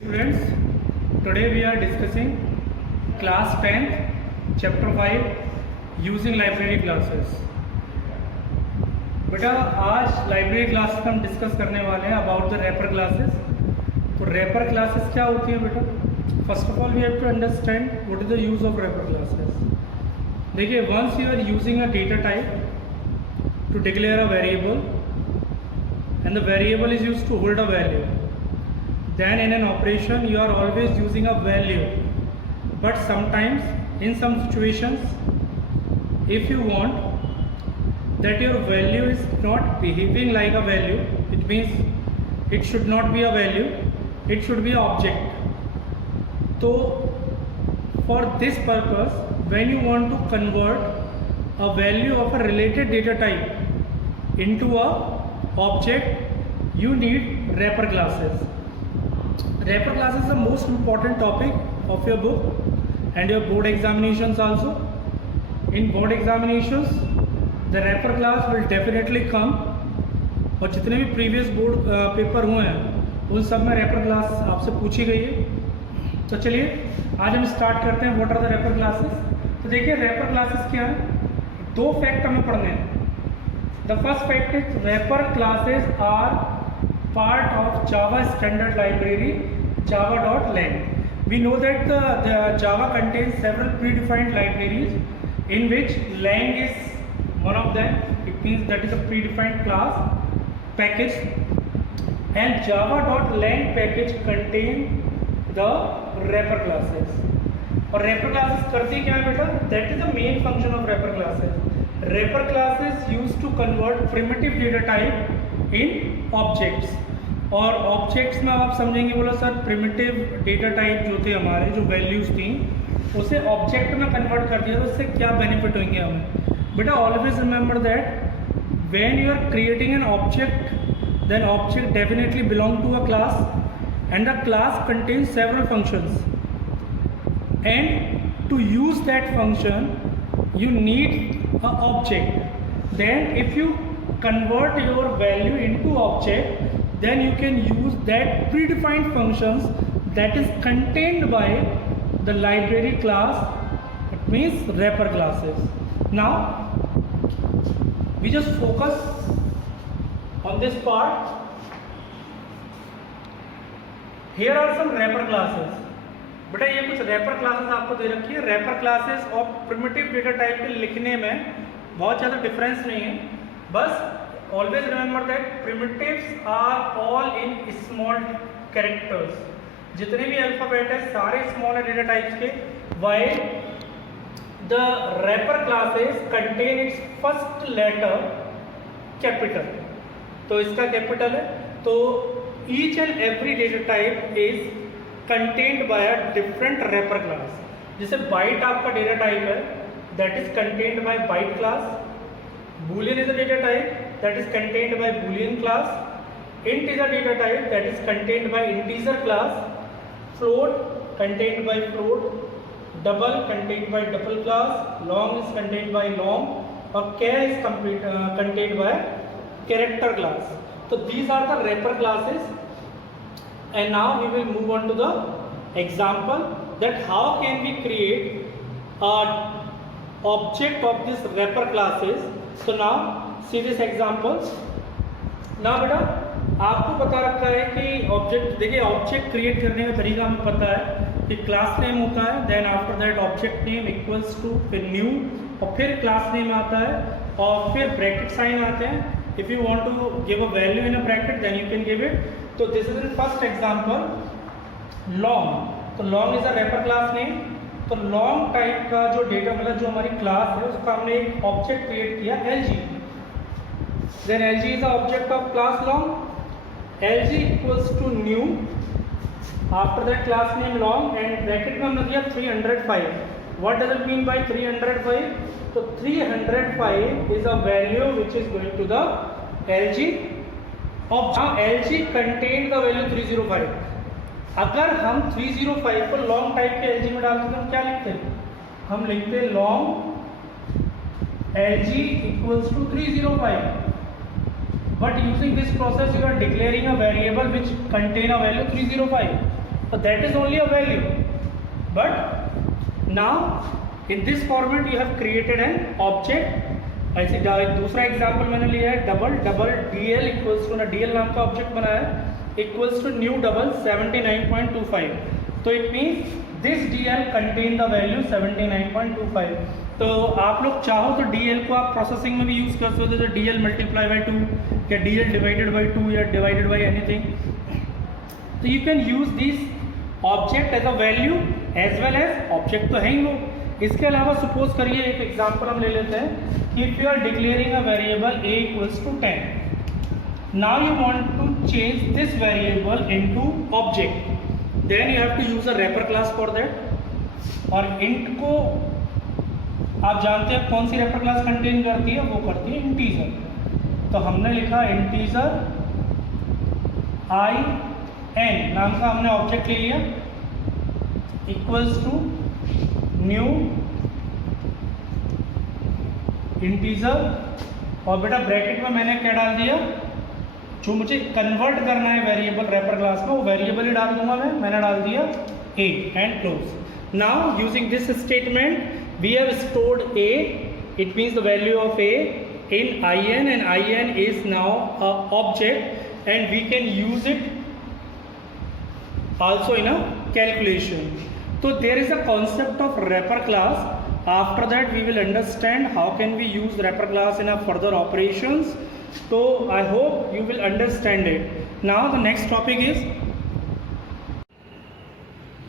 Students, today we are discussing class 10th chapter 5 using library classes. बेटा आज library class हम discuss करने वाले हैं अबाउट द रैपर क्लासेस. तो रैपर क्लासेस क्या होती हैं बेटा? First of all we have to understand what is the use of wrapper classes. देखिए, once you are using a data type to declare a variable and the variable is used to hold a value, then in an operation you are always using a value. But sometimes in some situations, if you want that your value is not behaving like a value, it means it should not be a value, it should be an object. So for this purpose, when you want to convert a value of a related data type into a object, you need wrapper classes. Wrapper classes is the most important topic of your book and your board examinations also. In board examinations, the wrapper class will definitely come. और जितने भी previous board paper हुए हैं उन सब में wrapper class आपसे पूछी गई है. तो चलिए आज हम स्टार्ट करते हैं. What are the wrapper classes? तो देखिए, रैपर क्लासेस क्या है. दो फैक्ट हमें पढ़ने हैं. The first fact is wrapper classes are part of Java standard library java.lang. We know that the Java contains several predefined libraries in which lang is one of them. It means that is a predefined class package, and java.lang package contain the wrapper classes. और wrapper classes करती क्या है बेटा? That is the main function of wrapper classes. Wrapper classes used to convert primitive data type in objects. और objects में आप समझेंगे, बोला सर प्रिमिटिव डेटा टाइप जो थे हमारे, जो वैल्यूज़ थी, उसे ऑब्जेक्ट में कन्वर्ट कर दिया तो उससे क्या बेनिफिट होंगे हमें? बेटा always remember that when you are creating an object, then object definitely belong to a class and the class contains several functions, and to use that function you need a object. Then if you convert your value into object, then you can use that predefined functions that is contained by the library class. It means wrapper classes. Now we just focus on this part. Here are some wrapper classes. बेटा ये कुछ wrapper classes आपको दे रखी है. Wrapper classes और primitive data type के लिखने में बहुत ज़्यादा डिफरेंस नहीं है. बस always remember that primitives are all in small characters. जितने भी अल्फाबेट है सारे स्मॉल है डेटा टाइप्स के. While the wrapper classes contain its first letter capital. तो इसका कैपिटल है. तो each and every data type is contained by a different wrapper class. जैसे बाइट आपका डेटा टाइप है, that is contained by byte class. Boolean is a data type that is contained by boolean class. Int is a data type that is contained by integer class. Float contained by float. Double contained by double class. Long is contained by long. और char is contained by character class. तो these are the wrapper classes. And now we will move on to the example that how can we create a object of this wrapper classes. So now see this example. Now बेटा आपको पता रखा है कि object, देखिए object create करने का तरीका हमें पता है कि क्लास नेम होता है, then after that object name equals to फिर न्यू, और फिर क्लास नेम आता है, और फिर ब्रैकेट साइन आते हैं. If you want to give a value in a bracket, then you can give it. So this is the first example, long. तो long is a wrapper class name. तो long type का जो data मतलब जो हमारी class है उसका हमने एक ऑब्जेक्ट क्रिएट किया LG. Then LG is the object of class long. LG equals to new. After that class name long and bracket में हमने दिया 305. What does it mean by 305? So 305 is a value which is going to the LG of. Now LG contains the value 305. अगर हम 305 को long type के LG में डालते तो हम क्या लिखते हैं? हम लिखते हैं long LG equals to 305. But using this process you are declaring a variable which contain a value 305. that is only a value. But now in this format you have created an object. ऐसे दूसरा example मैंने लिया है double DL equals to ना DL नाम का object बनाया है इक्वल्स टू न्यू डबल 79.25. तो it means this DL contain the value 79.25. तो आप लोग चाहो तो DL को आप प्रोसेसिंग में भी यूज़ कर सकते हो, DL मल्टीप्लाई बाई 2 या DL डिवाइडेड बाई 2 या डिवाइडेड बाई एनीथिंग. तो you can use this object as a value as well as object तो है ही वो. इसके अलावा सपोज करिए एक एग्जांपल हम ले लेते हैं. If you are declaring a variable a equals to 10, now you want to change this variable into object, then you have to use a wrapper class for that. और इंट को आप जानते हैं कौन सी रैपर क्लास कंटेन करती है, वो करती है इंटीजर. तो हमने लिखा इंटीजर in नाम का हमने ऑब्जेक्ट ले लिया इक्वल्स टू न्यू इंटीजर. और बेटा ब्रैकेट में मैंने क्या डाल दिया, जो मुझे कन्वर्ट करना है वेरिएबल रैपर क्लास में वो वेरिएबल ही डाल दूंगा मैंने डाल दिया a and close. Now using this statement we have stored a, it means the value of a in in and in is now a object and we can use it also in a calculation. So there is a concept of wrapper class. After that we will understand how can we use wrapper class in a further operations. So I hope you will understand it. Now the next topic is,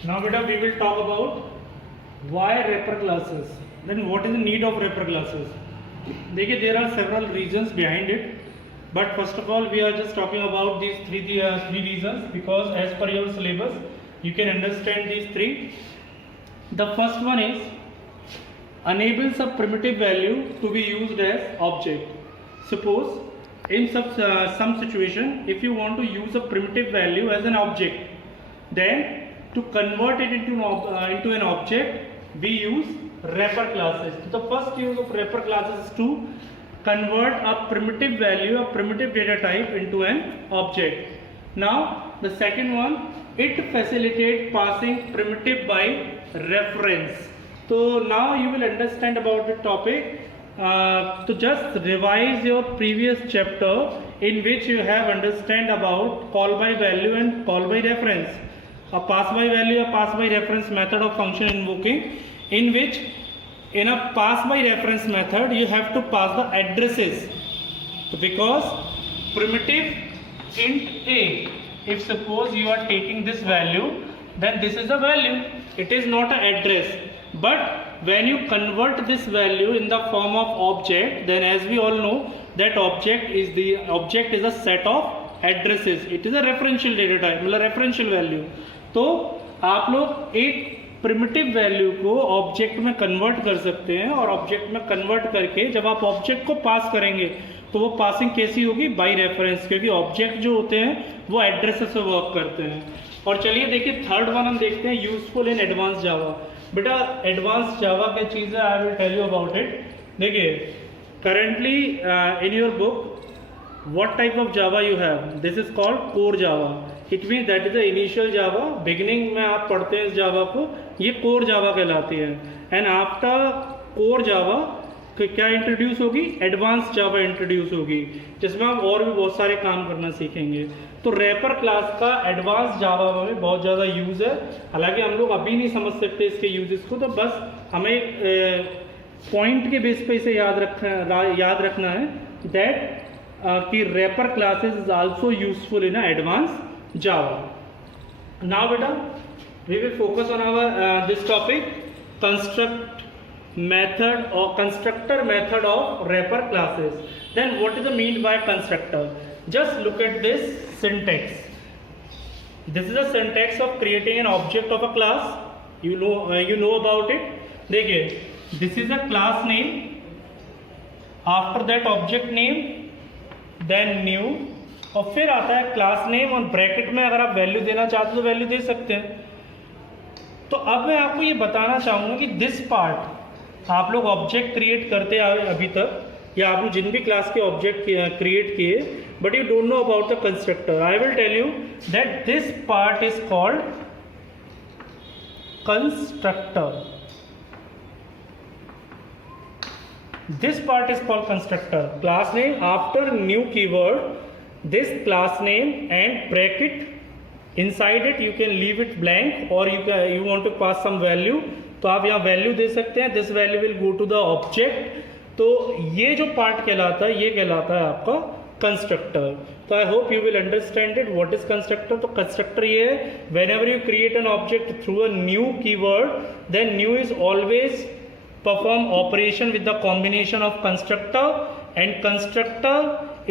now beta we will talk about why wrapper classes, then what is the need of wrapper classes. देखिए there are several reasons behind it, but first of all we are just talking about these three reasons because as per your syllabus you can understand these three. The first one is enables a primitive value to be used as object. Suppose in some situation if you want to use a primitive value as an object, then to convert it into an object we use wrapper classes. So the first use of wrapper classes is to convert a primitive value, a primitive data type into an object. Now the second one, it facilitates passing primitive by reference. So now you will understand about the topic. To just revise your previous chapter in which you have understand about call by value and call by reference. A pass by value, a pass by reference method of function invoking, in which in a pass by reference method you have to pass the addresses. So because primitive int a, if suppose you are taking this value, then this is a value, it is not an address. But when you convert this value in the form of object, then as we all know that object is a set of addresses, it is a referential data type, मतलब referential value. तो आप लोग एक primitive value को object में convert कर सकते हैं और ऑब्जेक्ट में कन्वर्ट करके जब आप ऑब्जेक्ट को पास करेंगे तो वो पासिंग कैसी होगी, बाय रेफरेंस, क्योंकि ऑब्जेक्ट जो होते हैं वो एड्रेस से वर्क करते हैं. और चलिए देखिए थर्ड वन हम देखते हैं, यूजफुल इन एडवांस जावा. बेटा एडवांस जावा क्या चीज़ है, I will tell you about it. देखिए currently in your book what type of java you have, this is called core java. It means that is the initial java. beginning में आप पढ़ते हैं इस java को, ये core java कहलाती है. and after core java क्या इंट्रोड्यूस होगी, एडवांस जावा इंट्रोड्यूस होगी, जिसमें हम और भी बहुत सारे काम करना सीखेंगे. तो रैपर क्लास का एडवांस जावा में बहुत ज़्यादा यूज़ है. हालांकि हम लोग अभी नहीं समझ सकते इसके यूजेस को, तो बस हमें पॉइंट के बेस पे इसे याद रखना है दैट कि wrapper classes is also useful in advance Java. Now बेटा we will focus on our this topic, construct method or constructor method of wrapper classes. Then what is the mean by constructor? Just look at this syntax. This is a syntax of creating an object of a class. You know about it. देखिए, this is a class name. After that object name, then new, और फिर आता है class name और bracket में अगर आप value देना चाहते हो तो वैल्यू दे सकते हैं. तो अब मैं आपको ये बताना चाहूँगा कि दिस पार्ट आप लोग ऑब्जेक्ट क्रिएट करते आए अभी तक, या आप लोग जिन भी क्लास के ऑब्जेक्ट क्रिएट किए, but you don't know about the constructor. I will tell you that this part is called constructor. This part is called constructor. Class name after new keyword, this class name and bracket. Inside it you can leave it blank or you want to pass some value, तो आप यहाँ value दे सकते हैं. This value will go to the object. तो ये जो part कहलाता है ये कहलाता है आपका कंस्ट्रक्टर. तो I hope you will understand it what is constructor. तो कंस्ट्रक्टर ये है, whenever you create an object through a new keyword, then new is always perform operation with the combination of constructor, and constructor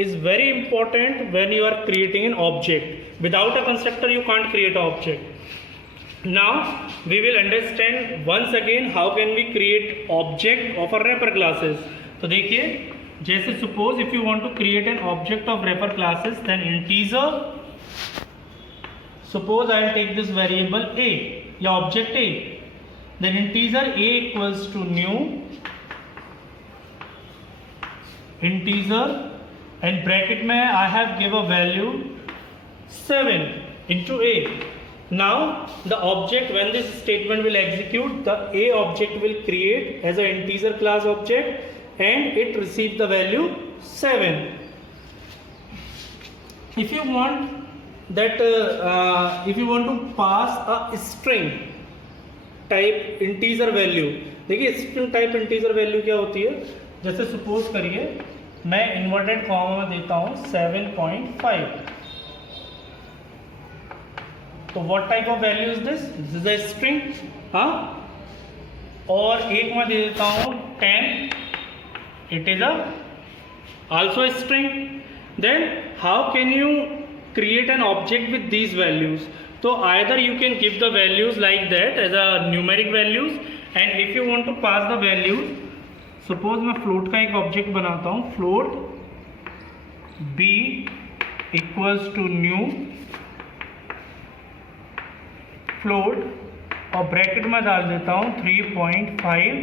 is very important when you are creating an object. Without a constructor you can't create an object. Now we will understand once again how can we create object of a wrapper classes. तो देखिए, जैसे suppose if you want to create an object of wrapper classes, then integer, suppose I will take this variable a या object a, then integer a equals to new integer and bracket में I have give a value 7 into a. Now the object, when this statement will execute, the a object will create as an integer class object and it receives the value 7. If you want that if you want to pass a string type integer value, देखिए string type integer value क्या होती है. जैसे suppose करिए मैं inverted comma में देता हूँ 7.5. तो what type of value is this? This is a string. हाँ, और एक में दे देता हूँ 10, it is also a string. Then how can you create an object with these values? So either you can give the values like that as a numeric values, and if you want to pass the values, suppose मैं float का एक object बनाता हूँ, float b equals to new float और bracket में डाल देता हूँ 3.5.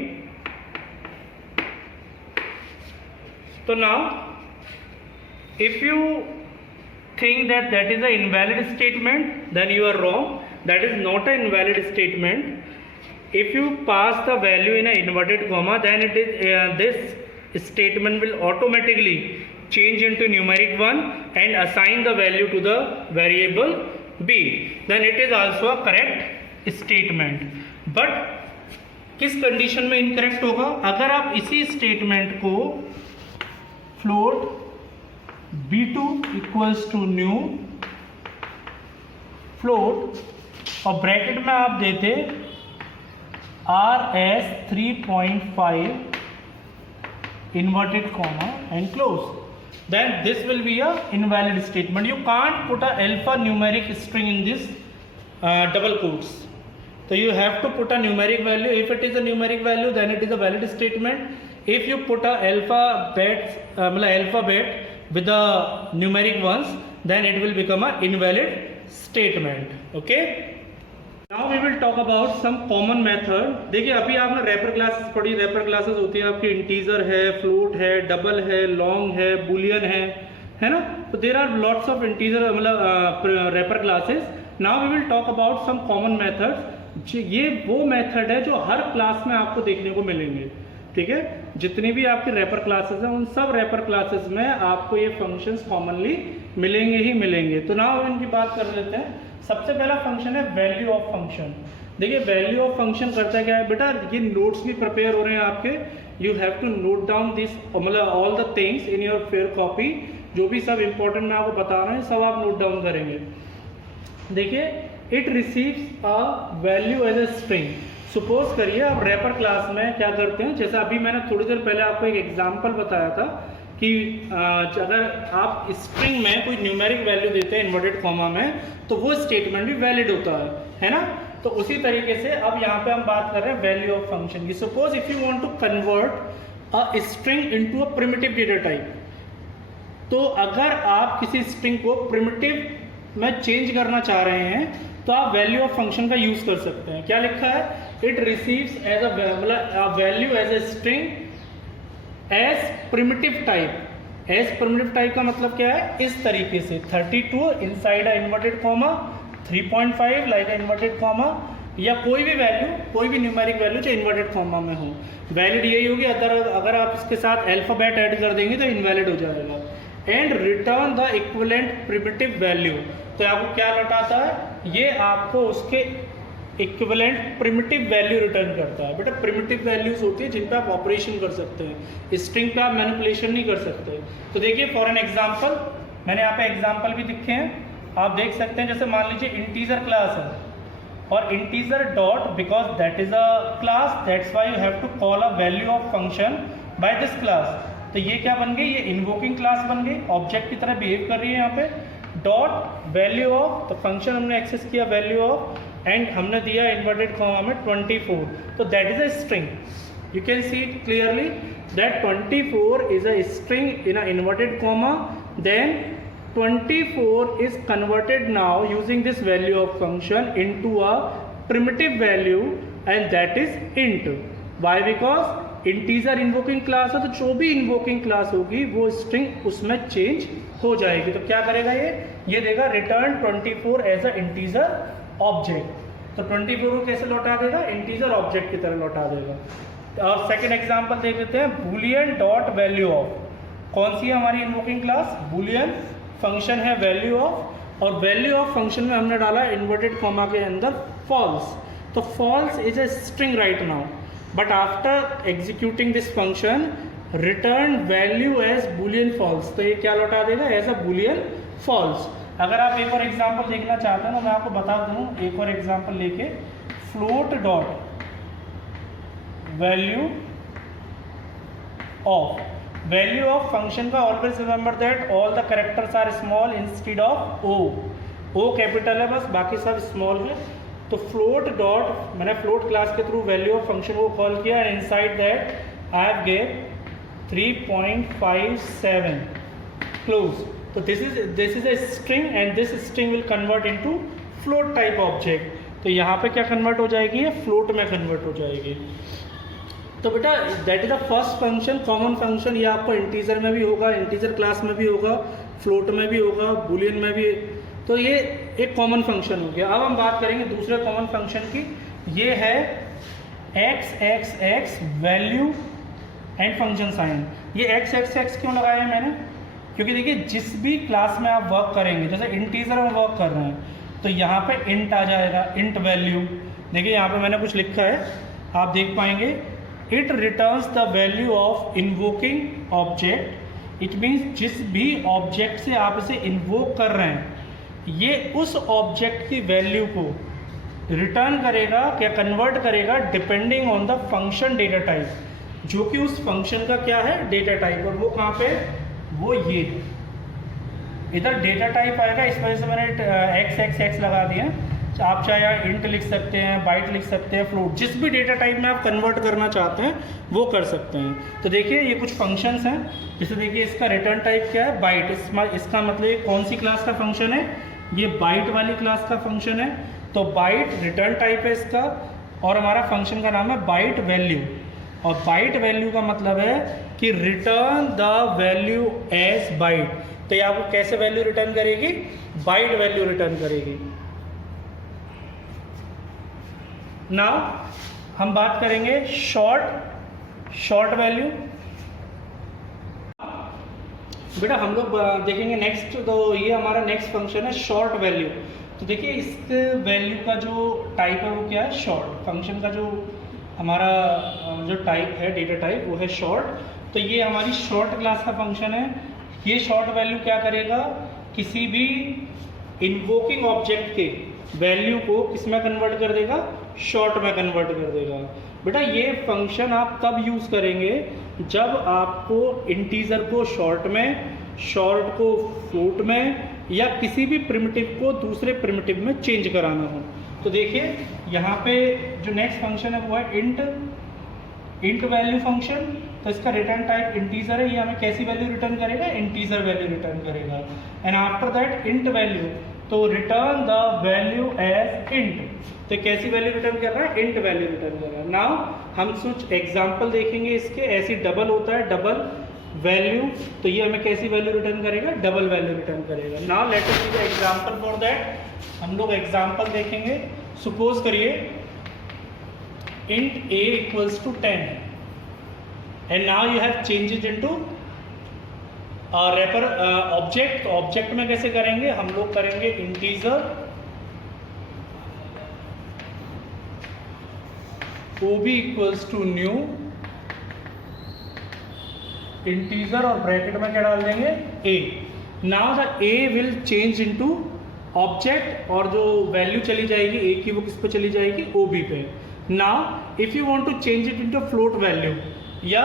तो now if you think that that is an invalid statement, then you are wrong. That is not an invalid statement. If you pass the value in an inverted comma, then it is this statement will automatically change into numeric one and assign the value to the variable b. Then it is also a correct statement. But किस condition में incorrect होगा? अगर आप इसी statement को float b2 equals to new float और bracket में आप देते rs 3.5 inverted comma and close, then this will be a invalid statement. You can't put a alphanumeric string in this double quotes. So you have to put a numeric value. If it is a numeric value, then it is a valid statement. If you put a alphabet with the numeric ones, then it will become a invalid statement. Okay, now we will talk about some common method. देखिए अभी आपने wrapper classes पढ़ी. Wrapper classes होती हैं आपकी integer है, float है, double है, लॉन्ग है, बुलियन है ना. तो there are lots of integer मतलब wrapper classes. Now we will talk about some common methods. ये वो मेथड है जो हर क्लास में आपको देखने को मिलेंगे. ठीक है, जितनी भी आपके रैपर क्लासेस हैं उन सब रैपर क्लासेस में आपको ये फंक्शंस कॉमनली मिलेंगे ही मिलेंगे. तो नाउ इनकी बात कर लेते हैं. सबसे पहला फंक्शन है वैल्यू ऑफ फंक्शन. देखिए वैल्यू ऑफ फंक्शन करता है क्या है बेटा, ये नोट्स भी प्रिपेयर हो रहे हैं आपके. You have to note down this मतलब all the things in your fair copy. जो भी सब इंपॉर्टेंट मैं आपको बता रहा हूँ सब आप नोट डाउन करेंगे. देखिए it receives a value as a string. Suppose करिए आप रैपर क्लास में क्या करते हैं, जैसे अभी मैंने थोड़ी देर पहले आपको एक एग्जांपल बताया था कि अगर आप स्ट्रिंग में कोई न्यूमेरिक वैल्यू देते हैं इन्वर्टेड कॉमा में तो वो स्टेटमेंट भी वैलिड होता है ना. तो उसी तरीके से अब यहाँ पे हम बात कर रहे हैं वैल्यू ऑफ फंक्शन की. Suppose if you want to convert a string into a primitive data type, तो अगर आप किसी स्ट्रिंग को प्रिमिटिव में चेंज करना चाह रहे हैं तो आप वैल्यू ऑफ फंक्शन का यूज कर सकते हैं. क्या लिखा है, it receives as a value as a string as primitive type. As primitive type का मतलब क्या है, इस तरीके से 32 inside a inverted comma, 3.5 like a inverted comma, या कोई भी वैल्यू, कोई भी न्यूमेरिक वैल्यू जो इन्वर्टेड कॉमा में हो, वैलिड यही होगी। अगर आप इसके साथ अल्फ़ाबेट ऐड कर देंगे तो इनवैलिड हो जाएगा। And return the equivalent primitive value, तो आपको क्या लौटाता है, ये आपको उसके इक्विवेलेंट प्रिमिटिव वैल्यू रिटर्न करता है। बेटा प्रिमिटिव वैल्यूज होती है जिन पे आप ऑपरेशन कर सकते हैं, स्ट्रिंग पे आप मैनिपुलेशन नहीं कर सकते। तो देखिए फॉर एन एग्जांपल, मैंने यहाँ पे एग्जांपल भी दिखे हैं, आप देख सकते हैं। जैसे मान लीजिए इंटीजर क्लास है और integer dot, because that is a class, that's why you have to call a value of function by this class. तो ये क्या बन गई, ये इन्वोकिंग क्लास बन गई, ऑब्जेक्ट की तरह बिहेव कर रही है यहाँ पे। डॉट वैल्यू ऑफ, तो फंक्शन हमने एक्सेस किया वैल्यू ऑफ, एंड हमने दिया इन्वर्टेड कॉमा में 24, तो that is a string. You can see it clearly that 24 is a string in a inverted comma, then 24 is converted now using this value of function into a primitive value and that is int. Why? Because integer invoking class है, तो जो भी invoking class होगी वो string उसमें change हो जाएगी। तो क्या करेगा ये देगा return 24 as a integer object। तो 24 को कैसे लौटा देगा, integer object की तरह लौटा देगा। और सेकेंड एग्जाम्पल देख लेते हैं, boolean dot value of, कौन सी है हमारी इन्वोकिंग क्लास, boolean फंक्शन है वैल्यू ऑफ, और वैल्यू ऑफ फंक्शन में हमने डाला इन्वर्टेड कॉमा के अंदर फॉल्स। तो false is a string right now, but after executing this function return value as boolean false, तो ये क्या लौटा देगा, एज अ बूलियन फॉल्स। अगर आप एक और एग्जांपल देखना चाहते हैं तो मैं आपको बता दूं, एक और एग्जांपल लेके, float dot value of, value of function का always remember that all the characters are small instead of O, O capital है बस, बाकी सब स्मॉल है। तो फ्लोट डॉट, मैंने फ्लोट क्लास के थ्रू वैल्यू ऑफ फंक्शन को कॉल किया and inside that I have give 3.57 close. तो this is a string and this string will convert into float type object. तो यहाँ पे क्या कन्वर्ट हो जाएगी, ये फ्लोट में कन्वर्ट हो जाएगी। तो बेटा that is the first function, common function. ये आपको इंटीजर में भी होगा, इंटीजर क्लास में भी होगा, फ्लोट में भी होगा, बूलियन में भी। तो ये एक कॉमन फंक्शन हो गया। अब हम बात करेंगे दूसरे कॉमन फंक्शन की, ये है x value and function sine. ये x क्यों लगाया है मैंने, क्योंकि देखिए जिस भी क्लास में आप वर्क करेंगे, जैसे इंटीजर में वर्क कर रहे हैं तो यहाँ पे इंट आ जाएगा, इंट वैल्यू। देखिए यहाँ पे मैंने कुछ लिखा है, आप देख पाएंगे, it returns the value of invoking object. It means जिस भी ऑब्जेक्ट से आप इसे इन्वोक कर रहे हैं, ये उस ऑब्जेक्ट की वैल्यू को रिटर्न करेगा, क्या कन्वर्ट करेगा, depending on the function data type, जो कि उस फंक्शन का क्या है, डेटा टाइप। और वो कहाँ पे, वो ये इधर डेटा टाइप आएगा, इस वजह से मैंने x लगा दिया। आप चाहे इंट लिख सकते हैं, बाइट लिख सकते हैं, फ्लोट, जिस भी डेटा टाइप में आप कन्वर्ट करना चाहते हैं वो कर सकते हैं। तो देखिए ये कुछ फंक्शंस हैं, जैसे देखिए इसका रिटर्न टाइप क्या है, बाइट। इसका मतलब ये कौन सी क्लास का फंक्शन है, ये बाइट वाली क्लास का फंक्शन है। तो बाइट रिटर्न टाइप है इसका, और हमारा फंक्शन का नाम है बाइट वैल्यू। और बाइट वैल्यू का मतलब है कि return the value as byte. तो ये आपको कैसे वैल्यू रिटर्न करेगी, बाइट वैल्यू रिटर्न करेगी। नाउ हम बात करेंगे शॉर्ट वैल्यू। बेटा हम लोग देखेंगे नेक्स्ट, तो ये हमारा नेक्स्ट फंक्शन है शॉर्ट वैल्यू। तो देखिए इस वैल्यू का जो टाइप है वो क्या है, शॉर्ट। फंक्शन का जो हमारा जो टाइप है, डेटा टाइप, वो है शॉर्ट। तो ये हमारी शॉर्ट क्लास का फंक्शन है। ये शॉर्ट वैल्यू क्या करेगा, किसी भी इन्वोकिंग ऑब्जेक्ट के वैल्यू को किस में कन्वर्ट कर देगा, शॉर्ट में कन्वर्ट कर देगा। बेटा ये फंक्शन आप तब यूज़ करेंगे जब आपको इंटीजर को शॉर्ट में, शॉर्ट को फ्लोट में, या किसी भी प्रिमिटिव को दूसरे प्रिमिटिव में चेंज कराना हो। तो देखिए यहाँ पे जो नेक्स्ट फंक्शन है वो है इंट वैल्यू फंक्शन। तो इसका रिटर्न टाइप इंटीजर है, ये हमें कैसी वैल्यू रिटर्न करेगा, इंटीजर वैल्यू रिटर्न करेगा। And after that int value, तो return the value as int. तो कैसी वैल्यू रिटर्न कर रहा है, इंट वैल्यू रिटर्न कर रहा है। नाउ हम कुछ एग्जांपल देखेंगे इसके। ऐसी डबल होता है, डबल वैल्यू, तो ये हमें कैसी वैल्यू रिटर्न करेगा, डबल वैल्यू रिटर्न करेगा। Now let us see the example for that. हम लोग एग्जांपल देखेंगे। सपोज करिए int a equals to 10 and now you have changed it into wrapper object. Object में कैसे करेंगे, हम लोग करेंगे integer ob equals to new integer और ब्रैकेट में क्या डाल देंगे a। Now the a will change into object और जो वैल्यू चली जाएगी a की वो किस पे चली जाएगी ob पे। Now if you want to change it into float value या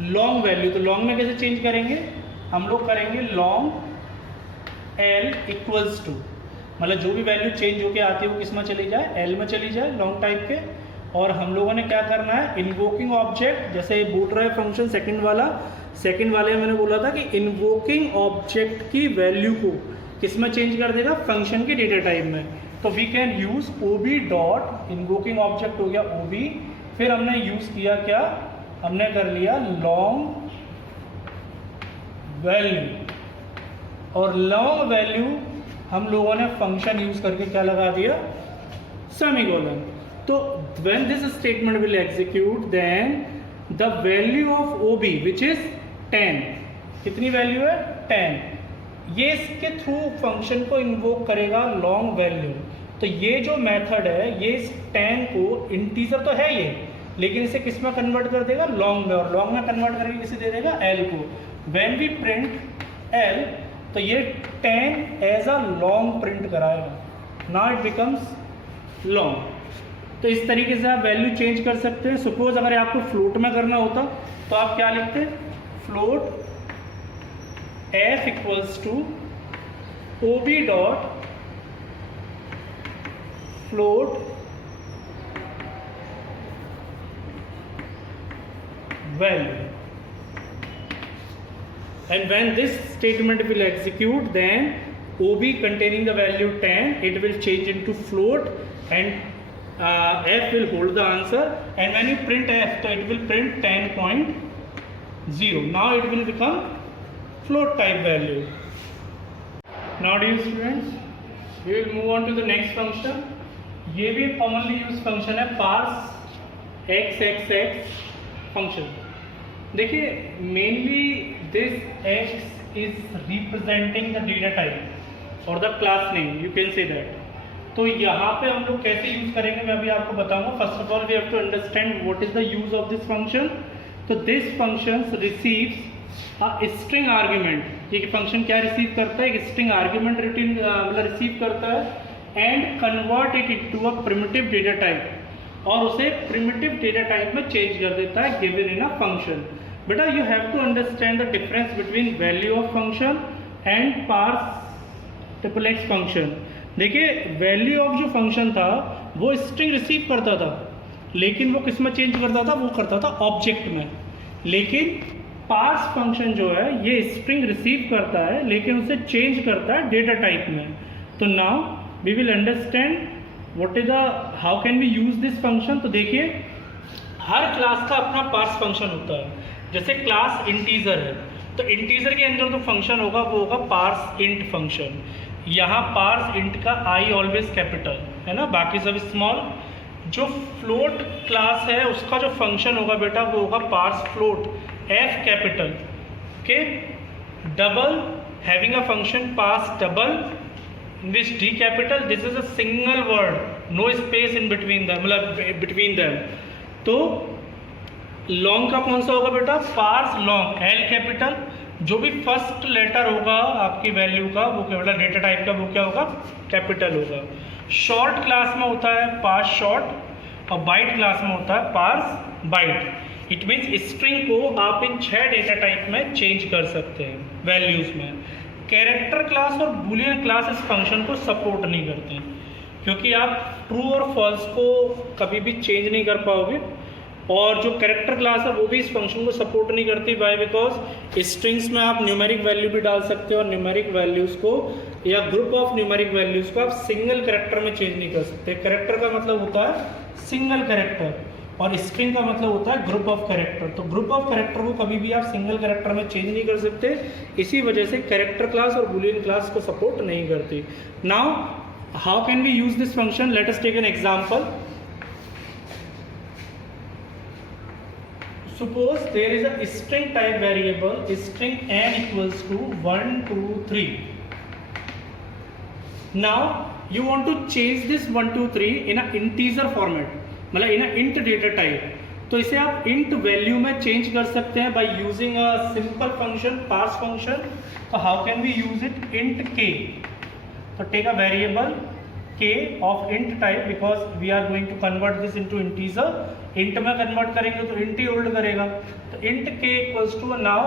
लॉन्ग वैल्यू, तो लॉन्ग में कैसे चेंज करेंगे, हम लोग करेंगे लॉन्ग l इक्वल्स टू, मतलब जो भी वैल्यू चेंज होके आती है वो किस में चली जाए l में चली जाए लॉन्ग टाइप के। और हम लोगों ने क्या करना है, इन्वोकिंग ऑब्जेक्ट, जैसे बूटस्ट्रैप फंक्शन सेकंड वाले में मैंने बोला था कि इन्वोकिंग ऑब्जेक्ट की वैल्यू को किस में चेंज कर देगा, फंक्शन के डेटा टाइप में। तो we can use ob dot invoking object हो गया ob, फिर हमने यूज किया क्या, हमने कर लिया लॉन्ग वैल्यू और लॉन्ग वैल्यू हम लोगों ने फंक्शन यूज करके क्या लगा दिया, सेमीकोलन। तो when this statement will execute then the value of ob which is 10, कितनी वैल्यू है 10, ये इसके थ्रू फंक्शन को इन्वोक करेगा लॉन्ग वैल्यू। तो ये जो मेथड है ये इस 10 को, इंटीजर तो है ये लेकिन इसे किस में कन्वर्ट कर देगा लॉन्ग में, और लॉन्ग में कन्वर्ट करके किसे दे देगा l को। when we print l तो ये 10 एज अ लॉन्ग प्रिंट कराएगा, नाउ इट बिकम्स लॉन्ग। तो इस तरीके से आप वैल्यू चेंज कर सकते हैं। सपोज अगर आपको फ्लोट में करना होता तो आप क्या लिखते, float f equals to ob dot float value, and when this statement will execute then ob containing the value 10 it will change into float and f will hold the answer, and when you print f so it will print 10.0. now it will become float type value. Now dear students we will move on to the next function. ये भी commonly used function है parse x function। देखिए mainly this x is representing the data type और the class name, you can say that. तो यहाँ पे हम लोग कैसे यूज करेंगे मैं अभी आपको बताऊंगा। First of all we have to understand what is the use of this function. तो this function receives a string argument. ये फंक्शन क्या रिसीव करता है, एक स्ट्रिंग आर्ग्यूमेंट मतलब रिसीव करता है and convert it into a primitive data type और उसे प्रिमिटिव डेटा टाइप में चेंज कर देता है गिवन इन अ फंक्शन। बेटा you have to understand the difference between value of function and parse triple X function. देखिए value of जो function था वो स्ट्रिंग रिसीव करता था लेकिन वो किस में चेंज करता था, वो करता था ऑब्जेक्ट में। लेकिन पार्स फंक्शन जो है ये स्ट्रिंग रिसीव करता है लेकिन उसे चेंज करता है डेटा टाइप में। तो now we will understand what is the how can we use this function. तो देखिए हर क्लास का अपना पार्स फंक्शन होता है। जैसे क्लास इंटीजर है तो इंटीजर के अंदर जो फंक्शन होगा वो होगा पार्स इंट फंक्शन। यहाँ पार्स इंट का आई ऑलवेज कैपिटल है ना, बाकी सब स्मॉल। जो फ्लोट क्लास है उसका जो फंक्शन होगा बेटा वो होगा parse float F capital. Okay, double having a function parse double in which d capital this is a single word, no space in between them, मतलब between them। तो लॉन्ग का कौन सा होगा बेटा, पार्स लॉन्ग एल कैपिटल। जो भी first letter होगा आपकी वैल्यू का वो मतलब डेटा टाइप का वो क्या होगा, कैपिटल होगा। शॉर्ट क्लास में होता है पार्स शॉर्ट और बाइट क्लास में होता है parse byte. It means string को आप इन 6 डेटा टाइप में चेंज कर सकते हैं वैल्यूज में। कैरेक्टर क्लास और बूलियन क्लास इस फंक्शन को सपोर्ट नहीं करते क्योंकि आप ट्रू और फॉल्स को कभी भी चेंज नहीं कर पाओगे। और जो कैरेक्टर क्लास है वो भी इस फंक्शन को सपोर्ट नहीं करती। बाय बिकॉज स्ट्रिंग्स में आप न्यूमेरिक वैल्यू भी डाल सकते हो और न्यूमेरिक वैल्यूज़ को या ग्रुप ऑफ न्यूमेरिक वैल्यूज़ को आप सिंगल कैरेक्टर में चेंज नहीं कर सकते। कैरेक्टर का मतलब होता है सिंगल कैरेक्टर और स्ट्रिंग का मतलब होता है ग्रुप ऑफ कैरेक्टर। तो ग्रुप ऑफ कैरेक्टर को कभी भी आप सिंगल कैरेक्टर में चेंज नहीं कर सकते। इसी वजह से कैरेक्टर क्लास और बूलियन क्लास को सपोर्ट नहीं करती। Now how can we use this function, let us take an example. suppose there is a string type variable string n equals to 1 2 3. Now you want to change this 1 2 3 in a integer format, मतलब in a int data type. तो इसे आप int value में change कर सकते हैं by using a simple function parse function. तो how can we use it? int k. तो take a variable k of int type because we are going to convert this into integer. int में convert करेंगे तो int ही hold करेगा. तो int k equals to, now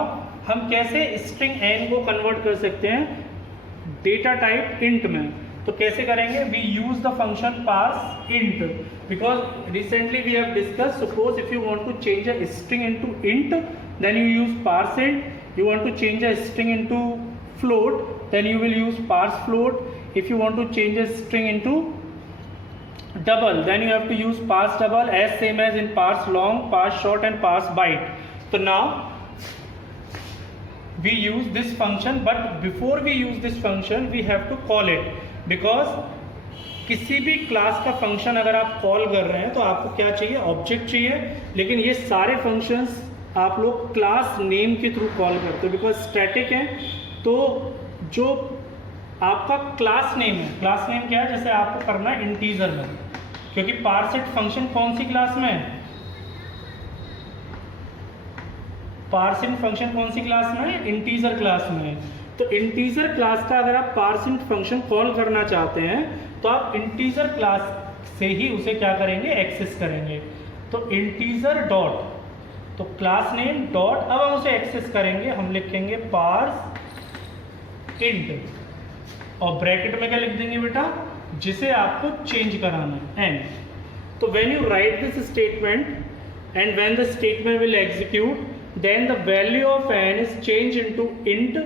हम कैसे string n को कन्वर्ट कर सकते हैं डेटा टाइप int में? तो कैसे करेंगे? We use the function parse int because recently we have discuss. Suppose if you want to change a string into int then you use parse int. You want to change a string into float then you will use parse float. If you want to change a string into double then you have to use parse double, as same as in parse long, parse short and parse byte. So now we use this function, but before we use this function we have to call it, because किसी भी class का function अगर आप call कर रहे हैं तो आपको क्या चाहिए? ऑब्जेक्ट चाहिए. लेकिन ये सारे फंक्शंस आप लोग क्लास नेम के थ्रू कॉल करते हो बिकॉज स्टैटिक है. तो जो आपका क्लास नेम है, क्लास नेम क्या है? जैसे आपको करना है इंटीजर में, क्योंकि पार्सेट फंक्शन कौन सी क्लास में है? पार्सिंट फंक्शन कौन सी क्लास में है? इंटीजर क्लास में है. तो इंटीजर क्लास का अगर आप पार्सिंट फंक्शन कॉल करना चाहते हैं तो आप इंटीजर क्लास से ही उसे क्या करेंगे? एक्सेस करेंगे. तो इंटीजर डॉट, तो क्लास नेम डॉट, अब हम उसे एक्सेस करेंगे. हम लिखेंगे पार्स इंट और ब्रैकेट में क्या लिख देंगे बेटा? जिसे आपको चेंज कराना है n. तो when you write this statement and when the statement will execute then the value of n is change into int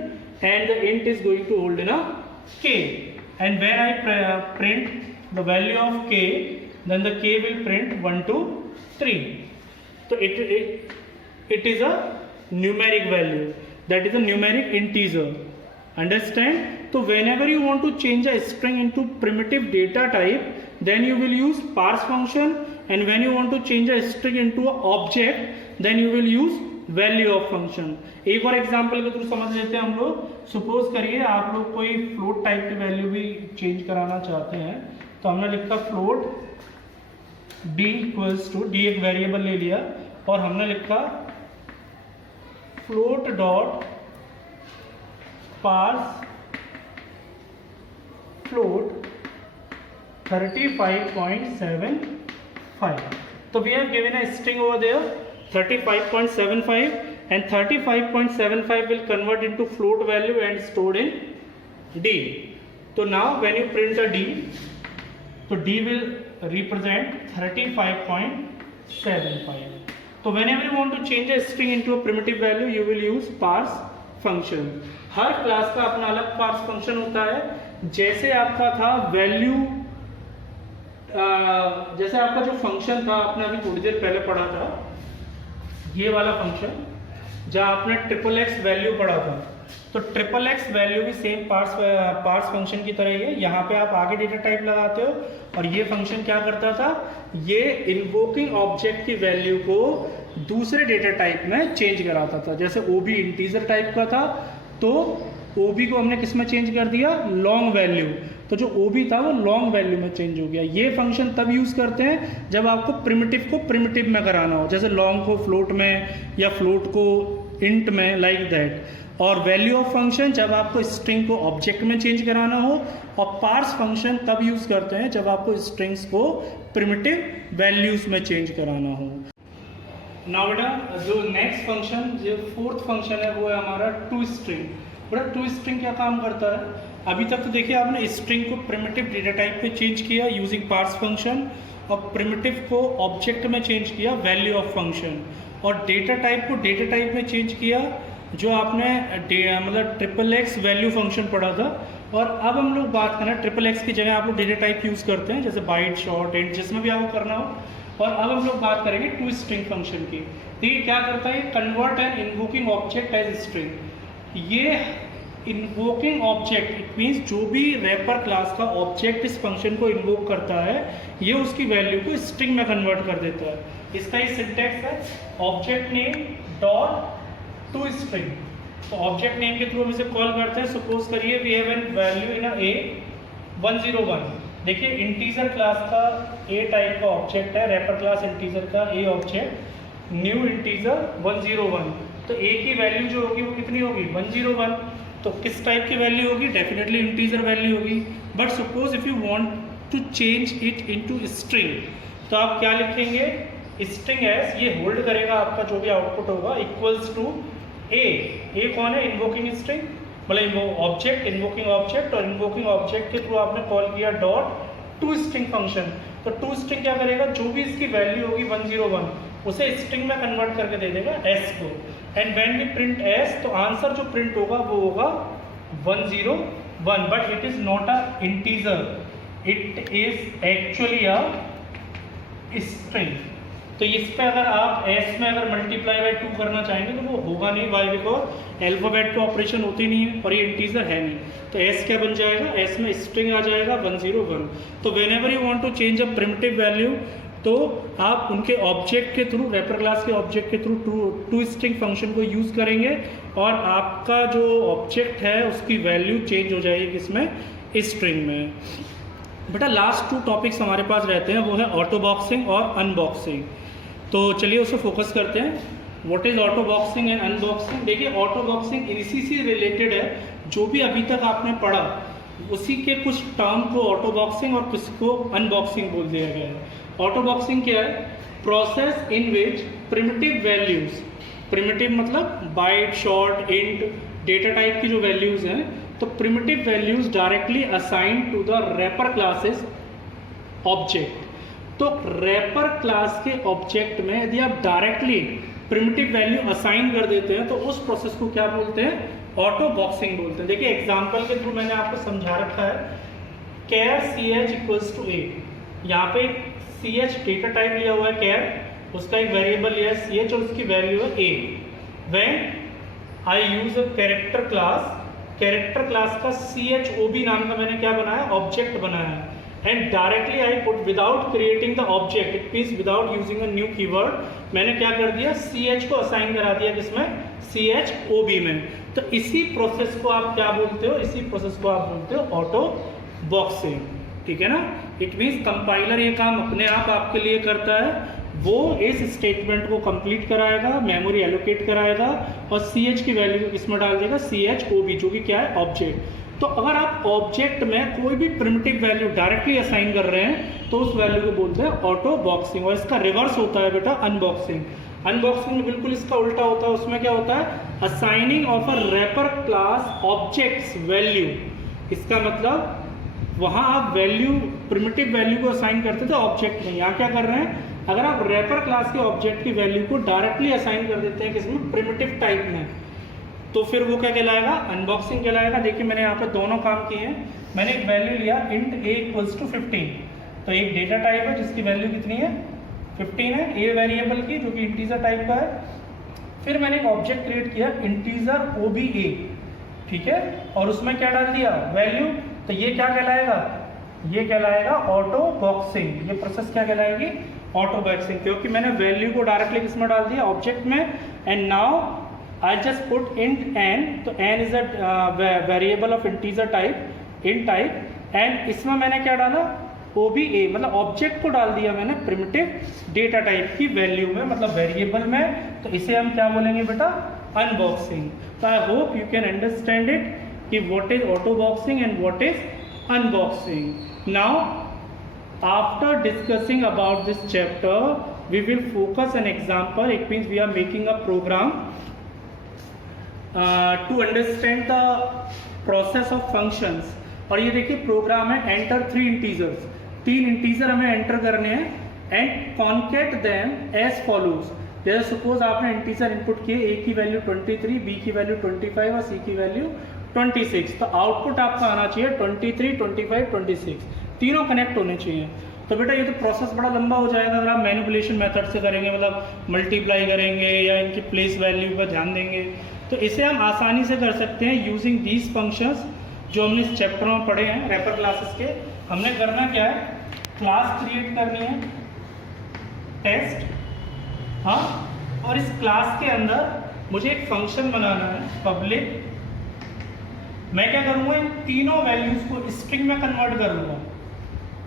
and the int is going to hold in a k, and when I print the value of k then the k will print 1 2 3. So it is a numeric value, that is a numeric integer. Understand? So whenever you want to change a string into primitive data type then you will use parse function, and when you want to change a string into an object then you will use value of function. एक और example के through समझ लेते हैं हम लोग. Suppose करिए आप लोग कोई फ्लोट टाइप की वैल्यू भी चेंज कराना चाहते हैं. तो हमने लिखा float d equals to, d एक वेरिएबल ले लिया और हमने लिखा फ्लोट डॉट पार्स फ्लोट 35.75. तो we have given a string over there 35.75 and 35.75 will convert into float value and stored in d. So now when you print a d, so d will represent 35.75. So whenever you want to change a string into a primitive value you will use parse function. Her class का अपना अलग parse function होता है. जैसे आपका था value, जैसे आपका जो फंक्शन था आपने अभी थोड़ी देर पहले पढ़ा था, ये वाला फंक्शन जहाँ आपने ट्रिपल एक्स वैल्यू पढ़ा था, तो ट्रिपल एक्स वैल्यू भी सेम पार्स फंक्शन की तरह ही है. यहाँ पे आप आगे डेटा टाइप लगाते हो और ये फंक्शन क्या करता था? ये इन्वोकिंग ऑब्जेक्ट की वैल्यू को दूसरे डेटा टाइप में चेंज कराता था. जैसे ओबी इंटीजर टाइप का था तो ओबी को हमने किस में चेंज कर दिया? Long value. तो जो ओबी था वो लॉन्ग वैल्यू में चेंज हो गया. ये फंक्शन तब यूज़ करते हैं जब आपको प्रिमिटिव को प्रिमिटिव में कराना हो, जैसे लॉन्ग को फ्लोट में या फ्लोट को इंट में, लाइक दैट. और वैल्यू ऑफ फंक्शन जब आपको स्ट्रिंग को ऑब्जेक्ट में चेंज कराना हो, और पार्स फंक्शन तब यूज़ करते हैं जब आपको स्ट्रिंग्स को प्रिमिटिव वैल्यूज़ में चेंज कराना हो. नाउ बेटा जो नेक्स्ट फंक्शन, जो फोर्थ फंक्शन है वो है हमारा टू स्ट्रिंग. बेटा टू स्ट्रिंग क्या काम करता है? अभी तक तो देखिए आपने स्ट्रिंग को प्रिमिटिव डेटा टाइप पे चेंज किया यूजिंग पार्स फंक्शन, और प्रिमिटिव को ऑब्जेक्ट में चेंज किया वैल्यू ऑफ फंक्शन, और डेटा टाइप को डेटा टाइप में चेंज किया जो आपने मतलब ट्रिपल एक्स वैल्यू फंक्शन पढ़ा था. और अब हम लोग बात करें, ट्रिपल एक्स की जगह आप लोग डेटा टाइप यूज़ करते हैं जैसे बाइट, शॉर्ट, इंट, जिसमें भी आपको करना हो. और अब हम लोग बात करेंगे टू स्ट्रिंग फंक्शन की. तो ये क्या करता है? Convert an invoking object as string. ये इन्वोकिंग ऑब्जेक्ट, इट मीन्स जो भी रैपर क्लास का ऑब्जेक्ट इस फंक्शन को इन्वोक करता है ये उसकी वैल्यू को स्ट्रिंग में कन्वर्ट कर देता है। इसका ही सिंटैक्स है object name dot to string. तो ऑब्जेक्ट नेम के थ्रू हम इसे कॉल करते हैं। सपोज करिए we have an value in a 101। देखिए इंटीजर क्लास का ए टाइप का ऑब्जेक्ट है, रैपर क्लास इंटीजर का ए ऑब्जेक्ट, न्यू इंटीजर 101। तो ए की वैल्यू जो होगी वो कितनी होगी 101। तो किस टाइप की वैल्यू होगी, डेफिनेटली इंटीजर वैल्यू होगी। But suppose if you want to change it into string तो आप क्या लिखेंगे, स्ट्रिंग एस, ये होल्ड करेगा आपका जो भी आउटपुट होगा, इक्वल्स टू ए कौन है, इन्वोकिंग स्ट्रिंग, मतलब ऑब्जेक्ट, इन्वोकिंग ऑब्जेक्ट, और इन्वोकिंग ऑब्जेक्ट के थ्रू आपने कॉल किया डॉट टू स्ट्रिंग फंक्शन। तो टू स्ट्रिंग क्या करेगा, जो भी इसकी वैल्यू होगी 101 उसे स्ट्रिंग में कन्वर्ट करके दे देगा एस को। And when we print s तो आंसर जो प्रिंट होगा वो होगा 101, but it is not a integer, it is actually a string. तो इस पे अगर आप एस में अगर मल्टीप्लाई बाय 2 करना चाहेंगे तो वो होगा नहीं, वाई बिकॉज अल्फाबेट पे ऑपरेशन होती नहीं है और ये इंटीजर है नहीं। तो एस क्या बन जाएगा, एस में स्ट्रिंग आ जाएगा 101। तो whenever you want to change a primitive value तो आप उनके ऑब्जेक्ट के थ्रू, रैपर क्लास के ऑब्जेक्ट के थ्रू टू स्ट्रिंग फंक्शन को यूज़ करेंगे और आपका जो ऑब्जेक्ट है उसकी वैल्यू चेंज हो जाएगी इसमें, स्ट्रिंग में। बेटा लास्ट 2 टॉपिक्स हमारे पास रहते हैं, वो है ऑटो बॉक्सिंग और अनबॉक्सिंग। तो चलिए उसे फोकस करते हैं। What is auto boxing and unboxing. देखिए ऑटो बॉक्सिंग इसी से रिलेटेड है, जो भी अभी तक आपने पढ़ा उसी के कुछ टर्म को ऑटो बॉक्सिंग और कुछ को अनबॉक्सिंग बोल दिया गया है। ऑटो बॉक्सिंग क्या है, process in which primitive values, primitive मतलब byte, short, int, data type की जो वैल्यूज हैं, तो primitive values directly assign to the wrapper classes object. तो रैपर क्लास के ऑब्जेक्ट में यदि आप डायरेक्टली प्रिमिटिव वैल्यू असाइन कर देते हैं तो उस प्रोसेस को क्या बोलते हैं, ऑटो बॉक्सिंग बोलते हैं। देखिए एग्जांपल के थ्रू मैंने आपको समझा रखा है, कैर सी एच इक्वल्स टू ए, यहाँ पे सी एच डेटा टाइप लिया हुआ है कैर, उसका एक वेरिएबल लिया है सी एच और उसकी वैल्यू है a. When I use a character class, character class का सी एच ओ बी नाम का मैंने क्या बनाया, ऑब्जेक्ट बनाया है। And directly I put without creating the object, it means without using a new keyword, मैंने क्या कर दिया, सी एच को असाइन करा दिया किसमें, सी एच ओ बी में। तो इसी प्रोसेस को आप क्या बोलते हो, इसी प्रोसेस को आप बोलते हो ऑटो बॉक्सिंग, ठीक है ना। इट मीन्स कंपाइलर ये काम अपने आप आपके लिए करता है, वो इस स्टेटमेंट को कंप्लीट कराएगा, मेमोरी एलोकेट कराएगा और सी एच की वैल्यू को किसमें डाल देगा, सी एच ओ बी, जो कि क्या है, ऑब्जेक्ट। तो अगर आप ऑब्जेक्ट में कोई भी प्रिमिटिव वैल्यू डायरेक्टली असाइन कर रहे हैं तो उस वैल्यू को बोलते हैं ऑटो बॉक्सिंग। और इसका रिवर्स होता है बेटा अनबॉक्सिंग। अनबॉक्सिंग में बिल्कुल इसका उल्टा होता है, उसमें क्या होता है, assigning of a wrapper class objects value. इसका मतलब वहाँ आप वैल्यू, प्रिमिटिव वैल्यू को असाइन करते थे ऑब्जेक्ट में, यहाँ क्या कर रहे हैं, अगर आप रैपर क्लास के ऑब्जेक्ट की वैल्यू को डायरेक्टली असाइन कर देते हैं किसमें, प्रिमिटिव टाइप में, तो फिर वो क्या कहलाएगा, अनबॉक्सिंग कहलाएगा। देखिए मैंने यहाँ पे दोनों काम किए हैं। मैंने एक वैल्यू लिया इंट ए इक्वल्स टू 15, तो एक डेटा टाइप है जिसकी वैल्यू कितनी है, 15 है, ए वेरिएबल की जो कि इंटीजर टाइप का है। फिर मैंने एक ऑब्जेक्ट क्रिएट किया इंटीजर ओ बी ए, ठीक है, और उसमें क्या डाल दिया, वैल्यू। तो ये क्या कहलाएगा, ये कहलाएगा ऑटो बॉक्सिंग। ये प्रोसेस क्या कहलाएगी, ऑटो बॉक्सिंग, क्योंकि मैंने वैल्यू को डायरेक्टली किसमें डाल दिया, ऑब्जेक्ट में। And now I just put int n, तो n is a variable of integer type, int type, and इसमें मैंने क्या डाला, oba, मतलब ऑब्जेक्ट को डाल दिया मैंने प्रिमिटिव डेटा टाइप की वैल्यू में, मतलब वेरिएबल में। तो इसे हम क्या बोलेंगे बेटा, अनबॉक्सिंग। तो I hope you can understand it कि what is auto boxing and what is unboxing. Now after discussing about this chapter we will focus an example, it means we are making a program to understand the process of functions. और ये देखिए program है, enter 3 integers, 3 integer हमें enter करने हैं and concat them as follows. जैसे suppose आपने integer input किए, ए की वैल्यू 23, बी की वैल्यू 25 और सी की वैल्यू 26, तो आउटपुट आपका आना चाहिए 23, 25, 26, तीनों कनेक्ट होने चाहिए। तो बेटा ये तो प्रोसेस बड़ा लंबा हो जाएगा अगर आप मैनिपुलेशन मेथड से करेंगे, मतलब मल्टीप्लाई करेंगे या इनकी प्लेस वैल्यू पर ध्यान देंगे, तो इसे हम आसानी से कर सकते हैं यूजिंग दीज फंक्शंस जो हमने इस चैप्टर में पढ़े हैं रैपर क्लासेस के। हमने करना क्या है, क्लास क्रिएट करनी है टेस्ट, हाँ, और इस क्लास के अंदर मुझे एक फंक्शन बनाना है पब्लिक। मैं क्या करूँगा, इन तीनों वैल्यूज़ को स्ट्रिंग में कन्वर्ट करूँगा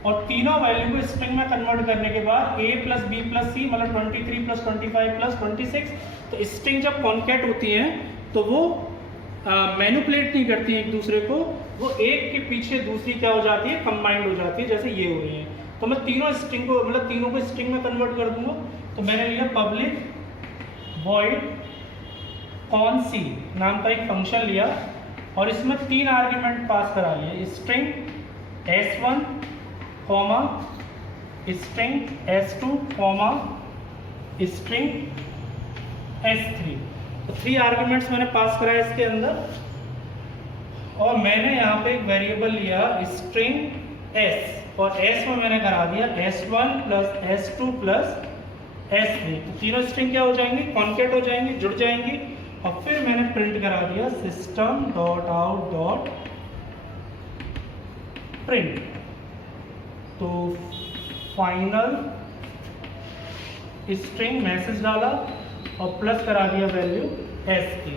और तीनों वैल्यू को स्ट्रिंग में कन्वर्ट करने के बाद a प्लस बी प्लस सी मतलब 23 प्लस 25 प्लस 26, तो स्ट्रिंग जब कॉन्कैट होती हैं तो वो मैनिपुलेट नहीं करती है एक दूसरे को, वो एक के पीछे दूसरी क्या हो जाती है, कंबाइंड हो जाती है, जैसे ये हो रही है। तो मैं तीनों स्ट्रिंग को मतलब तीनों को स्ट्रिंग में कन्वर्ट कर दूंगा। तो मैंने लिया पब्लिक वॉइड कॉन सी नाम का एक फंक्शन लिया और इसमें 3 आर्ग्यूमेंट पास करा लिए, string s1 comma string s2 comma string s3। तो 3 आर्ग्यूमेंट्स मैंने पास कराया इसके अंदर और मैंने यहाँ पे एक वेरिएबल लिया स्ट्रिंग s और s में मैंने करा दिया s1 plus s2 plus s3। तो तीनों स्ट्रिंग क्या हो जाएंगी, कॉन्केट हो जाएंगी, जुड़ जाएंगी। और फिर मैंने प्रिंट करा दिया system dot out dot print. तो फाइनल स्ट्रिंग मैसेज डाला और प्लस करा दिया वैल्यू s की,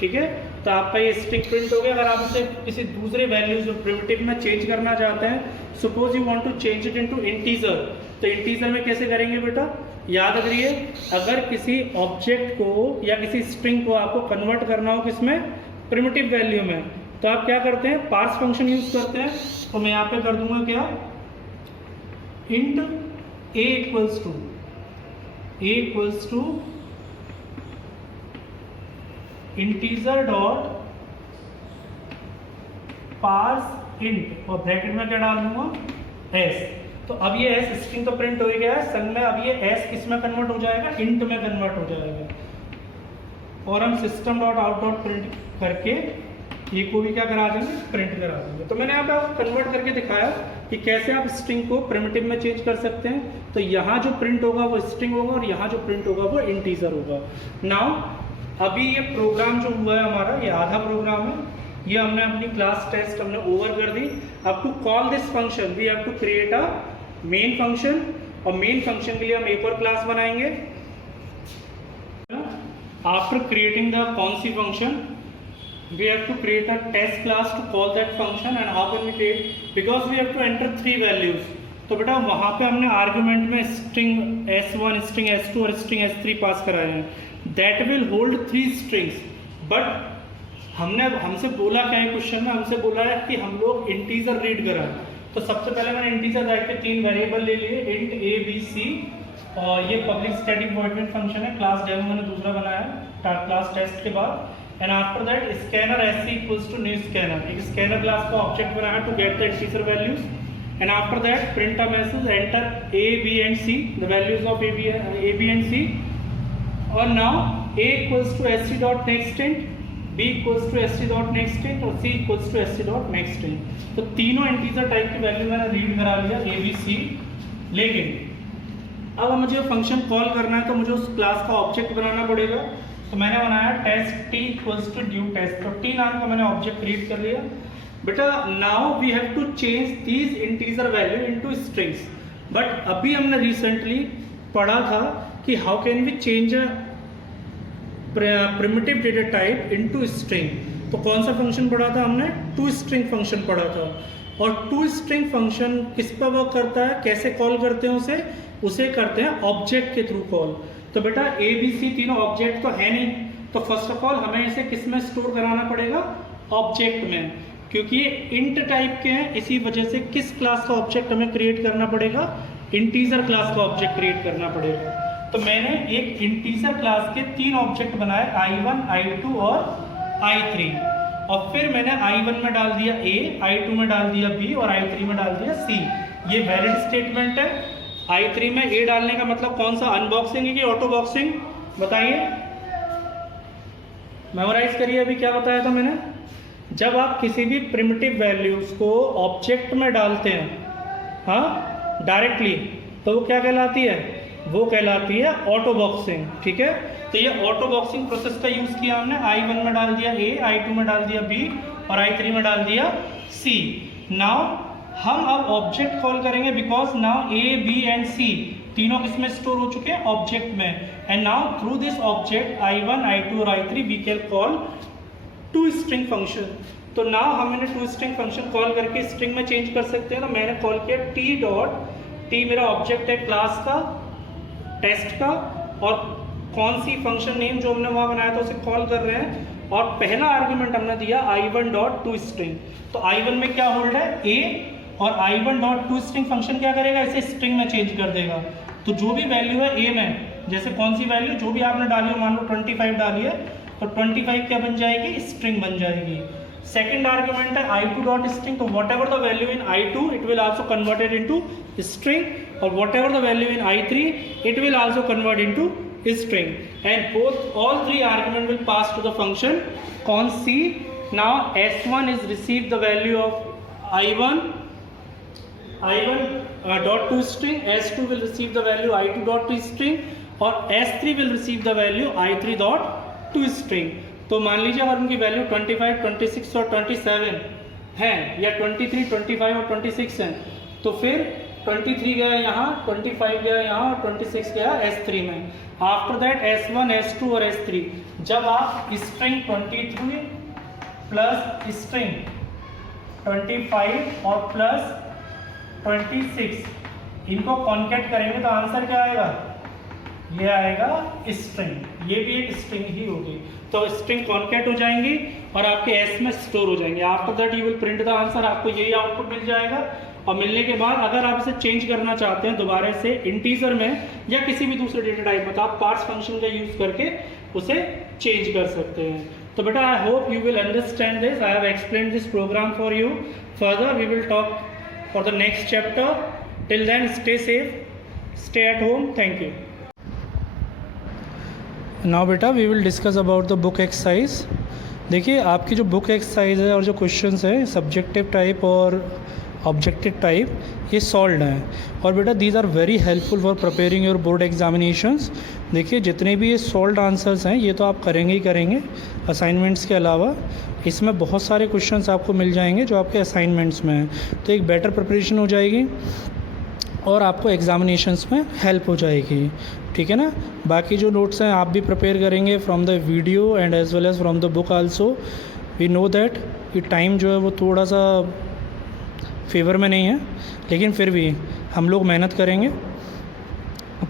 ठीक है। तो आपका ये स्ट्रिंग प्रिंट हो गया। अगर आप उसे किसी दूसरे वैल्यू जो प्रिमिटिव में चेंज करना चाहते हैं, suppose you want to change it into integer, तो इंटीजर में कैसे करेंगे बेटा, याद करिए, अगर किसी ऑब्जेक्ट को या किसी स्ट्रिंग को आपको कन्वर्ट करना हो किसमें, प्रिमिटिव वैल्यू में, तो आप क्या करते हैं, पार्स फंक्शन यूज करते हैं। तो मैं यहाँ पे कर दूंगा क्या, int a equals to integer dot parse int और ब्रैकेट में क्या डाल दूंगा s। तो अब ये s स्ट्रिंग तो प्रिंट हो गया है, संग में अब ये s किस में कन्वर्ट हो जाएगा, इंट में कन्वर्ट हो जाएगा। और हम system dot out dot print करके ये को भी क्या करा देंगे, प्रिंट करा देंगे। तो मैंने यहाँ पे आपको कन्वर्ट करके दिखाया कि कैसे आप स्ट्रिंग को प्रिमिटिव में चेंज कर सकते हैं। तो यहाँ जो प्रिंट होगा वो स्ट्रिंग होगा और यहाँ जो प्रिंट होगा वो इंटीजर होगा। नाउ अभी ये प्रोग्राम जो हुआ है हमारा, ये आधा प्रोग्राम है, ये हमने अपनी क्लास टेस्ट हमने ओवर कर दी। अब to call this function we have to create a main function, और मेन फंक्शन के लिए हम एक और क्लास बनाएंगे। आफ्टर क्रिएटिंग द कौन सी function, we have to create a test class to call that function। and how can we create, because we have to enter 3 values। तो बेटा वहाँ पे हमने आर्गुमेंट में स्ट्रिंग s1 स्ट्रिंग s2 और string s3 पास कराए हैं, that will hold 3 strings। But हमसे बोला क्या है क्वेश्चन में, हमसे बोला है कि हम लोग इंटीजर रीड करा। तो सबसे पहले मैंने इंटीजर टाइप के 3 वेरिएबल ले लिए, इंट a b c, और ये public static void main function है, क्लास डेमो मैंने दूसरा बनाया क्लास टेस्ट के बाद। And after that scanner sc equals to new scanner, एक स्कैनर क्लास का ऑब्जेक्ट बनाया to get the integer values. And after that print a message enter a b and c, the values of a b and c। और now a equals to sc dot next int, b equals to sc dot next int और c equals to sc dot next int. तो तीनों integer type की value मैंने read करा लिया a b c। लेकिन अब मुझे फंक्शन कॉल करना है तो मुझे उस क्लास का ऑब्जेक्ट बनाना पड़ेगा। तो मैंने बनाया test t equals to new test, तो t नाम का मैंने ऑब्जेक्ट क्रिएट कर लिया। बेटा now we have to change these integer value into strings. But अभी हमने रिसेंटली पढ़ा था कि how can we change a primitive data type into string. तो कौन सा फंक्शन पढ़ा था हमने, टू स्ट्रिंग फंक्शन पढ़ा था। और टू स्ट्रिंग फंक्शन किस पर वर्क करता है, कैसे कॉल करते हैं उसे करते हैं ऑब्जेक्ट के थ्रू कॉल। तो बेटा ए बी सी तीनों ऑब्जेक्ट तो है नहीं, तो फर्स्ट ऑफ ऑल हमें इसे किस में स्टोर कराना पड़ेगा, ऑब्जेक्ट में, क्योंकि ये इंट टाइप के हैं, इसी वजह से किस क्लास का ऑब्जेक्ट हमें क्रिएट करना पड़ेगा, इंटीजर क्लास का ऑब्जेक्ट क्रिएट करना पड़ेगा। तो मैंने एक इंटीजर क्लास के 3 ऑब्जेक्ट बनाए, i1 i2 और i3। और फिर मैंने i1 में डाल दिया a, i2 में डाल दिया b और i3 में डाल दिया c। ये वैलिड स्टेटमेंट है। i3 में a डालने का मतलब कौन सा, अनबॉक्सिंग है कि ऑटो बॉक्सिंग, बताइए, मेमोराइज करिए। अभी क्या बताया था मैंने, जब आप किसी भी प्रिमिटिव वैल्यूज को ऑब्जेक्ट में डालते हैं, हाँ, डायरेक्टली, तो वो क्या कहलाती है, वो कहलाती है ऑटो बॉक्सिंग। ठीक है, तो ये ऑटो बॉक्सिंग प्रोसेस का यूज़ किया हमने। I1 में डाल दिया A, I2 में डाल दिया B और I3 में डाल दिया C। नाउ हम अब ऑब्जेक्ट कॉल करेंगे because now A, B and C तीनों किसमें स्टोर हो चुके हैं, ऑब्जेक्ट में। And now through this object I1, I2 और I3 we can call to string function. तो नाउ हमने टू स्ट्रिंग फंक्शन कॉल करके स्ट्रिंग में चेंज कर सकते हैं। तो मैंने कॉल किया टी डॉट, टी मेरा ऑब्जेक्ट है क्लास का, टेस्ट का, और कौन सी फंक्शन नेम जो हमने वहाँ बनाया था उसे कॉल कर रहे हैं। और पहला आर्गुमेंट हमने दिया I1 डॉट टू स्ट्रिंग। तो I1 में क्या होल्ड है, A, और I1 dot to string function क्या करेगा, इसे स्ट्रिंग में चेंज कर देगा। तो जो भी वैल्यू है A में, जैसे कौन सी वैल्यू जो भी आपने डाली हो, मान लो 25 डाली है, तो 25 क्या बन जाएगी, स्ट्रिंग बन जाएगी। सेकेंड आर्गुमेंट है I2 डॉट स्ट्रिंग। तो whatever the value in I2 it will also converted into string, और whatever the value in I3 it will also convert into string, and all three argument will pass to the function const C. Now S1 is received the value of I1 dot to string, S2 will receive the value I2 dot to string, और S3 will receive the value I3 dot to string। तो मान लीजिए अगर उनकी value 25, 26 और 27 हैं, या 23, 25 और 26 हैं, तो फिर 23 गया यहाँ, 25 गया यहाँ और 26 गया S3 में। आफ्टर दैट S1, S2 और S3, जब आप स्ट्रिंग 23 प्लस स्ट्रिंग 25 और प्लस 26 इनको कॉन्केट करेंगे तो आंसर क्या आएगा, ये आएगा स्ट्रिंग। ये भी एक स्ट्रिंग ही होगी। तो स्ट्रिंग कॉन्केट हो जाएंगी और आपके S में स्टोर हो जाएंगे। After that you will print the answer, आपको यही आउटपुट मिल जाएगा। और मिलने के बाद अगर आप इसे चेंज करना चाहते हैं दोबारा से इंटीजर में या किसी भी दूसरे डेटा टाइप में, तो आप पार्ट्स फंक्शन का यूज करके उसे चेंज कर सकते हैं। तो बेटा I hope you will understand this. I have explained this program for you. Further we will talk for the next chapter. Till then stay safe, stay at home. Thank you. Now बेटा we will discuss about the book exercise. देखिए आपकी जो book exercise है और जो questions है subjective type और objective type, ये सॉल्व हैं। और बेटा these are very helpful for preparing your board examinations. देखिए जितने भी ये सॉल्व आंसर्स हैं ये तो आप करेंगे ही करेंगे असाइनमेंट्स के अलावा। इसमें बहुत सारे क्वेश्चंस आपको मिल जाएंगे जो आपके असाइनमेंट्स में हैं, तो एक बेटर प्रिपरेशन हो जाएगी और आपको एग्जामिनेशंस में हेल्प हो जाएगी। ठीक है ना। बाकी जो नोट्स हैं आप भी प्रिपेयर करेंगे from the video and as well as from the book also. We know that ये टाइम जो है वो थोड़ा सा फेवर में नहीं है, लेकिन फिर भी हम लोग मेहनत करेंगे।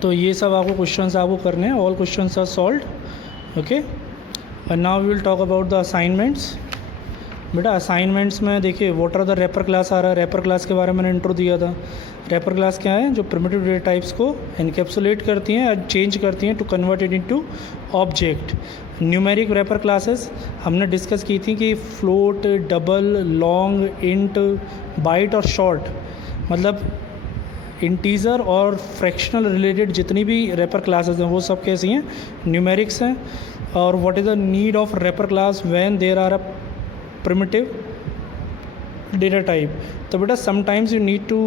तो ये सब आपको क्वेश्चंस आपको करने हैं। All questions are solved. Okay, and now we will talk about the assignments. बेटा असाइनमेंट्स में देखिए what are the wrapper class आ रहा है। रैपर क्लास के बारे में मैंने इंट्रो दिया था। रैपर क्लास क्या है, जो प्रिमिटिव डेटा टाइप्स को एनकैप्सुलेट करती हैं और चेंज करती हैं to convert it into object. Numeric wrapper classes हमने डिस्कस की थी कि float, double, long, int, byte और शॉर्ट, मतलब इंटीजर और फ्रैक्शनल रिलेटेड जितनी भी रैपर क्लासेस हैं वो सब कैसी हैं, न्यूमेरिक्स हैं। और what is the need of wrapper class when there are a primitive data type। तो बेटा sometimes you need to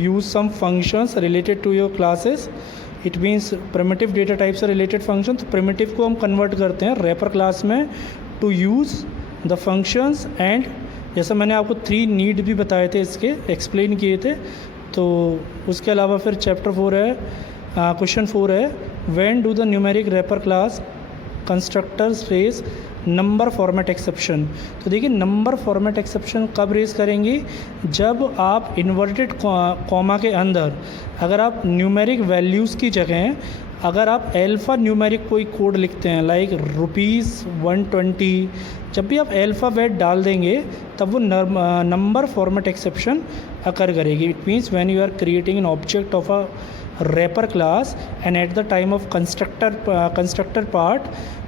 use some functions related to your classes। it means primitive data types are related function। तो primitive को हम convert करते हैं wrapper class में to use the functions। and जैसा मैंने आपको 3 need भी बताए थे, इसके explain किए थे। तो उसके अलावा फिर chapter 4 है, question 4 है, when do the numeric wrapper class constructors raise number format exception. तो देखिए नंबर फॉर्मेट एक्सेप्शन कब रेज करेंगी, जब आप इन्वर्टेड कॉमा के अंदर अगर आप न्यूमेरिक वैल्यूज़ की जगह अगर आप अल्फ़ा न्यूमेरिक कोई कोड लिखते हैं लाइक ₹120, जब भी आप अल्फ़ाबेट डाल देंगे तब वो नंबर फॉर्मेट एक्सेप्शन अकर करेगी। It means when you are creating an object of a wrapper class and at the time of constructor part,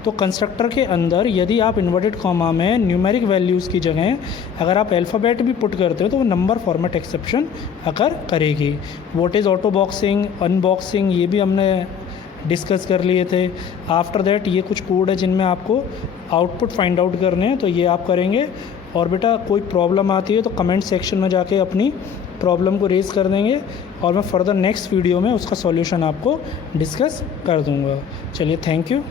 तो कंस्ट्रक्टर के अंदर यदि आप इन्वर्टेड कॉमा में न्यूमेरिक वैल्यूज़ की जगह अगर आप अल्फ़ाबेट भी पुट करते हो तो वो नंबर फॉर्मेट एक्सेप्शन अकर करेगी। What is auto boxing, unboxing, ये भी हमने डिस्कस कर लिए थे। आफ्टर दैट ये कुछ कोड है जिनमें आपको आउटपुट फाइंड आउट करने हैं, तो ये आप करेंगे। और बेटा कोई प्रॉब्लम आती है तो कमेंट सेक्शन में जाके अपनी प्रॉब्लम को रेज़ कर देंगे और मैं फर्दर नेक्स्ट वीडियो में उसका सॉल्यूशन आपको डिस्कस कर दूंगा। चलिए, थैंक यू।